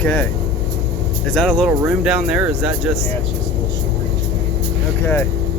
Okay. Is that a little room down there? Or is that just... Yeah, it's just a little storage thing. Okay.